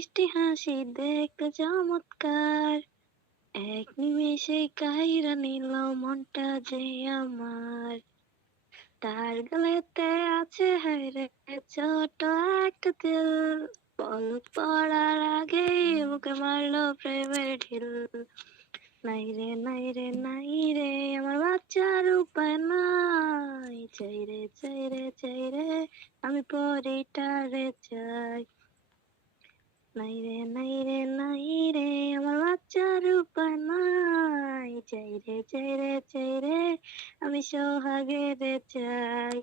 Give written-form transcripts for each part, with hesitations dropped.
মিষ্টি হাসি দেখতে চমৎকার, এক নিমেষে কাইরা নিল মনটা যে আমার। তার গলাতে আছে হায়রে ছোট একটা তিল, পলক পড়ার আগেই বুকে মারলো প্রেমের ঢিল। নাই রে নাই রে নাই রে আমার বাচ্চার উপায় নাই, চাই রে চাই রে চাই রে আমি পরিটারে চাই। নাই রে নাই রে নাই রে আমার বাচ্চার উপায় নাই, চাই রে চাই রে চাই রে আমি সোহাগের চাই।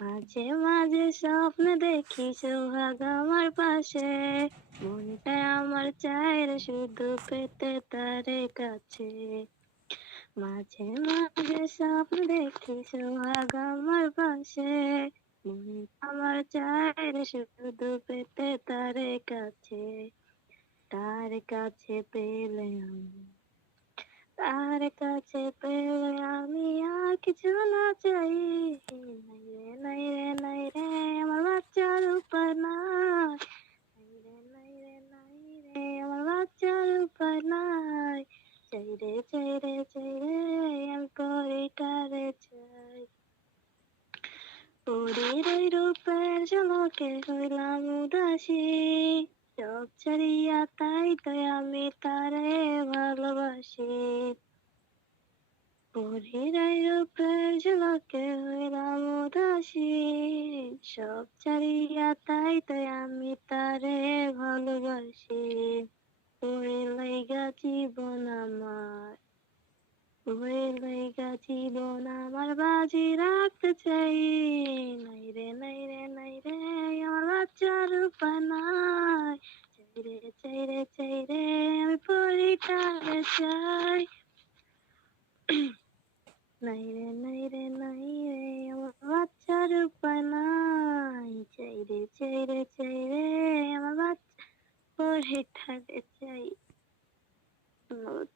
মাঝে মাঝে স্বপ্ন দেখি সোহাগ আমার পাশে, মনটা আমার চায় রে শুধু পেতে তারে কাছে। মাঝে মাঝে স্বপ্ন দেখি সোহাগ আমার পাশে, মনটা আমার চায় রে শুধু পেতে তারে কাছে। তার কাছে পেলে আমি, তার কাছে পেলে আমি আর কিছু না চাই। নাই রে নাই রে নাই রে আমার বাচ্চার উপায় নাই, নাই রে নাই রে নাই রে আমার বাচ্চার উপায় নাই। চাই রে চাই রে চাই রে আমি পরিটারে চাই। পরীর ওই রূপের ঝলকে হইলাম উদাসী, সব ছাড়িয়া তাই তো আমি তারে ভালোবাসি। পরীর ওই রূপের ঝলকে হইলাম উদাসী, সব ছাড়িয়া তাই তো আমি তারে ভালোবাসি। ওরে লাইগা জীবন আমার, ওরে লাইগা জীবন আমার বাজি রাখতে চাই। নাই রে নাই রে নাই রে আমার বাচ্চার উপায় নাই, চাই রে চাই রে চাই রে আমি পরিটারে চাই। নাই রে নাই রে নাই রে আমার বাচ্চার উপায় নাই, চাই রে চাই রে চাই রে আমার বাচ্চা পরিটারে চাই। ধন্যবাদ।